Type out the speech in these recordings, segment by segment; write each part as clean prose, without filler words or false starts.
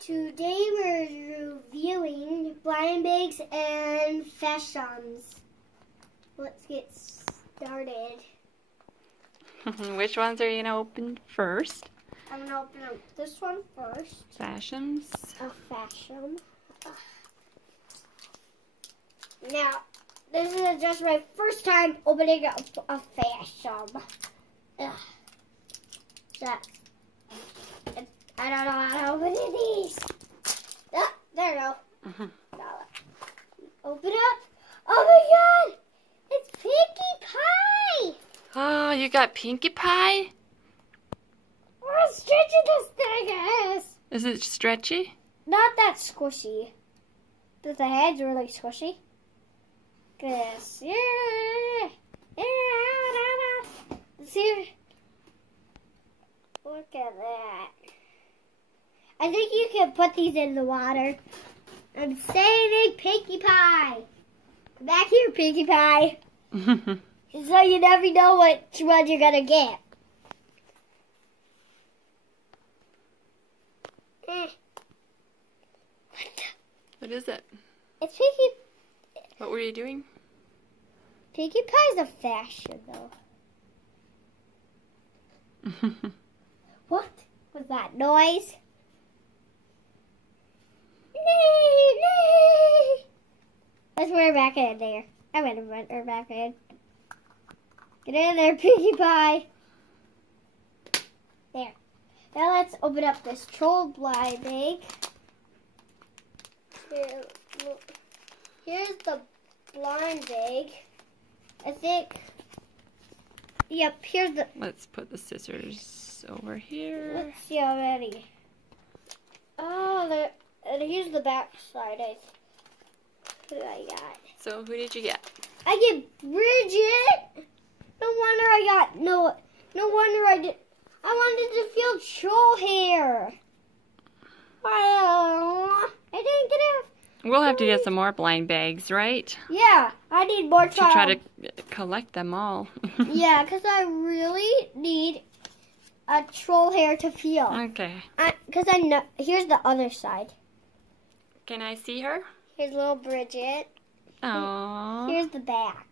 Today we're reviewing blind bags and fashions. Let's get started. Which ones are you gonna open first? I'm gonna open up this one first. Fashions. A fashion. Now, this is just my first time opening up a fashion. I don't know how to open these. Ah, there we go. Open up. Oh my god! It's Pinkie Pie! Oh, you got Pinkie Pie? How stretchy this thing is! Is it stretchy? Not that squishy. But the head's really squishy. This. Yeah. See? Look at that. I think you can put these in the water. I'm saving Pinkie Pie. Come back here, Pinkie Pie. So you never know which one you're going to get. What is it? It's Pinkie. What were you doing? Pinkie Pie's a fashion, though. What was that noise? Let's put her back in there. I'm going to put her back in. Get in there, Pinkie Pie. There. Now let's open up this troll blind bag. Here, look. Here's the blind bag. I think. Yep, here's the. Let's put the scissors over here. Let's see already. Oh, and here's the back side. Who I got? So who did you get? I get Bridget. No wonder I got no wonder I did. I wanted to feel troll hair. Well, I didn't get it. We'll have to get some more blind bags, right? Yeah, I need more to try to collect them all. Yeah, because I really need a troll hair to feel. Okay. Because I know. Here's the other side. Can I see her? Here's little Bridget. Aww. Here's the back.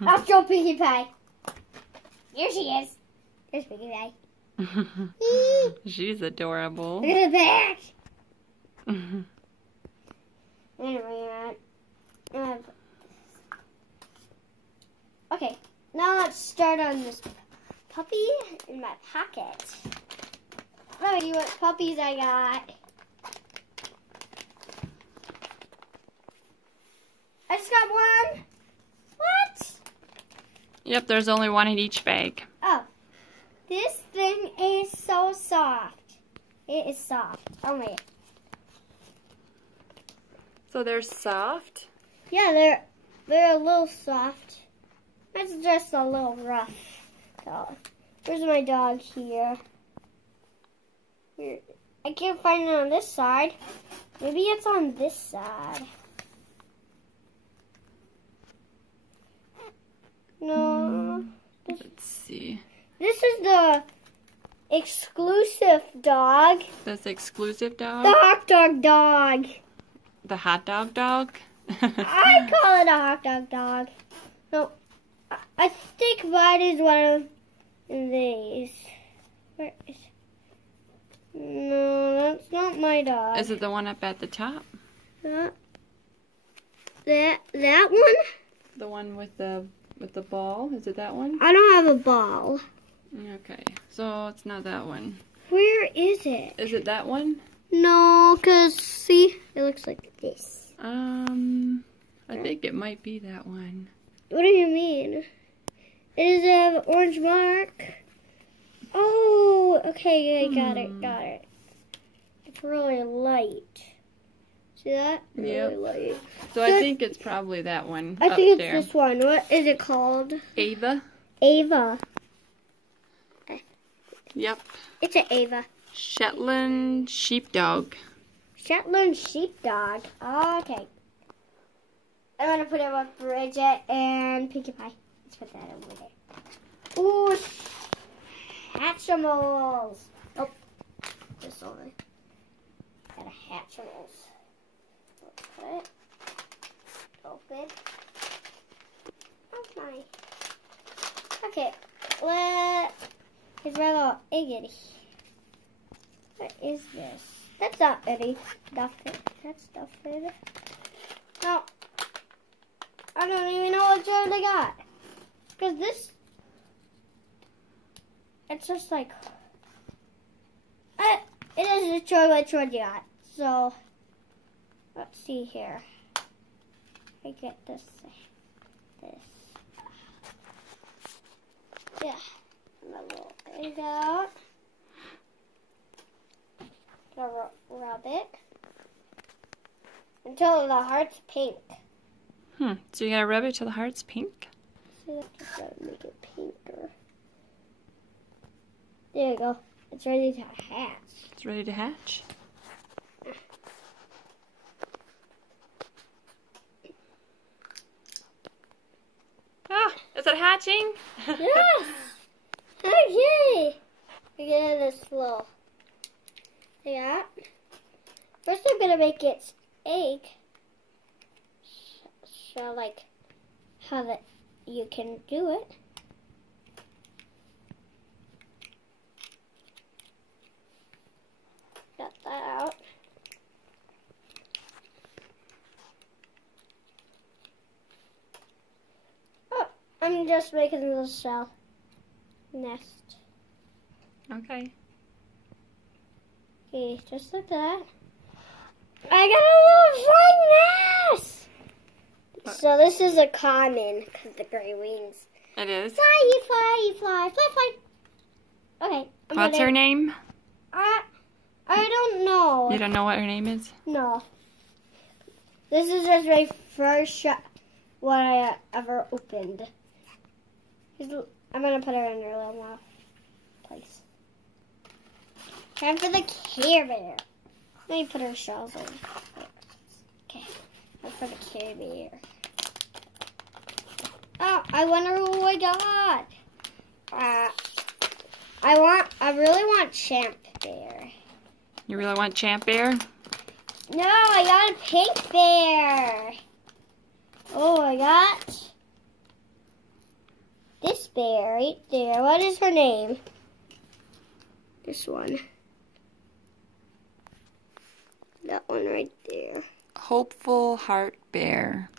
I'll show Pinkie Pie. Here she is. There's Pinkie Pie. She's adorable. Look at the back. Okay, now let's start on this puppy in my pocket. Let me see what puppies I got. I just got one. What? Yep, there's only one in each bag. Oh, this thing is so soft. It is soft. Oh my. So they're soft? Yeah, they're a little soft. It's just a little rough. So, here's my dog here. I can't find it on this side. Maybe it's on this side. No. Let's see. This is the exclusive dog. This exclusive dog? The hot dog dog. The hot dog dog? I call it a hot dog dog. No, I think mine is one of these. Where is it? No, that's not my dog. Is it the one up at the top? That one? The one with the ball? Is it that one? I don't have a ball. Okay, so it's not that one. Where is it? Is it that one? No, because see, it looks like this. I think it might be that one. What do you mean? It is an orange mark. Oh, okay, I got it. It's really light. See that? Yep. Really light. So I think it's probably that one I up think it's there. this one. What is it called? Ava? Ava. Yep. It's an Ava. Shetland sheepdog. Shetland sheepdog. Okay. I'm going to put it with Bridget and Pinkie Pie. Let's put that over there. Ooh, Hatchimals. Oh, this on. Gotta hatch those. Put it. Open. Oh my. Okay. Here's my little eggity. What is this? That's not any stuffing. That's stuffing. No. I don't even know what job I got. Because this, it's just like, it is a choice which one you got. So, let's see here. I get this. Yeah. My little egg out. Gonna rub it until the heart's pink. So you gotta rub it till the heart's pink? So just gotta make it pinker. There you go. It's ready to hatch. It's ready to hatch? Ah, is it hatching? Yes! Okay! I get this little. Yeah. First I'm gonna make its egg. Show like how that you can do it. Got that out. Oh, I'm just making a little shell nest. Okay. Okay, just like that. I got a little flying nest! So this is a common, because the gray wings. It is? Fly, fly, fly, fly, fly. Okay. What's her name? I don't know. You don't know what her name is? No. This is just my first one I ever opened. I'm going to put her in her little place. Time for the Care Bear. Let me put her shells in. Okay. Time for the Care Bear. Oh, I wonder who I got. I really want Champ Bear. You really want Champ Bear? No, I got a Pink Bear. Oh, I got this bear right there. What is her name? This one. That one right there. Hopeful Heart Bear.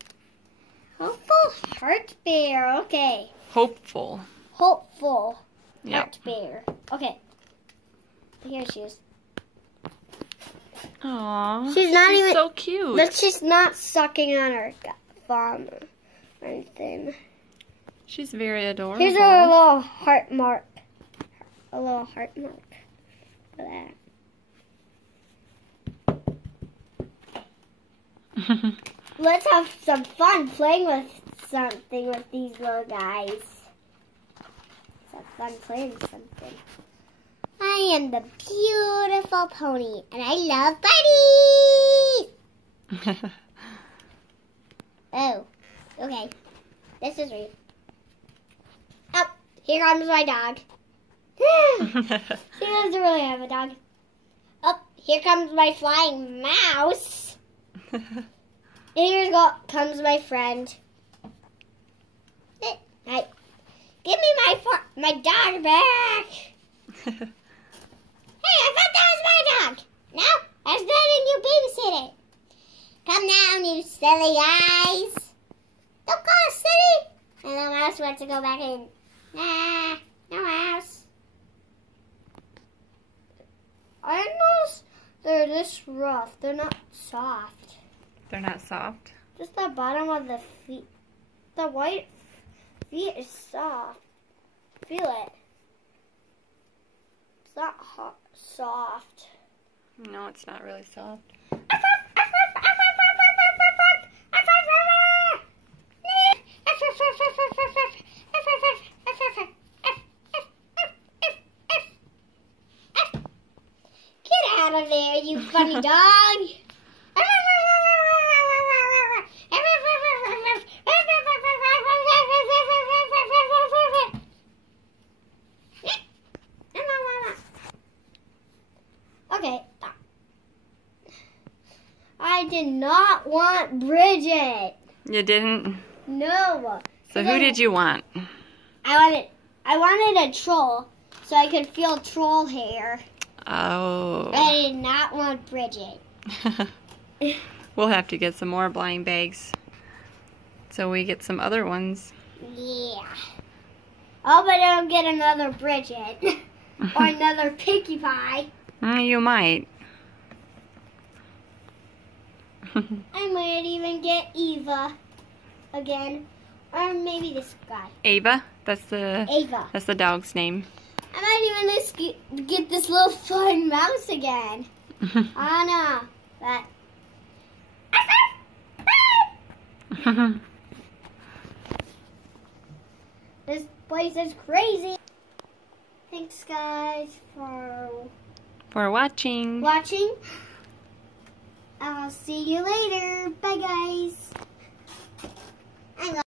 Hopeful Heart Bear. Okay. Hopeful. Hopeful Yep. Heart Bear. Okay. Here she is. Aww. She's not even so cute. But she's not sucking on her thumb or anything. She's very adorable. Here's a little heart mark. A little heart mark for that. Let's have some fun playing with something with these little guys. Let's have fun playing with something. I am the beautiful pony, and I love buddies! Oh, okay. This is real. Oh, here comes my dog. She doesn't really have a dog. Oh, here comes my flying mouse. And here comes my friend. Hey, give me my dog back. Hey, I thought that was my dog. No, I was letting you babysit it. Come down, you silly guys. Don't go silly. And the mouse wants to go back in. Nah, no mouse. I noticed they're this rough. They're not soft. They're not soft? Just the bottom of the feet. The white feet is soft. Feel it. It's not hot, soft. No, it's not really soft. Get out of there, you funny dog! Okay, did not want Bridget. You didn't? No. So who did you want? I wanted a troll so I could feel troll hair. Oh. I did not want Bridget. We'll have to get some more blind bags so we get some other ones. Yeah. Oh, but I don't get another Bridget or another Pinkie Pie. You might. I might even get Eva again, or maybe this guy. Ava? That's the dog's name. I might even get this little fun mouse again. Anna, that. This place is crazy. Thanks, guys, for watching. I'll see you later. Bye, guys.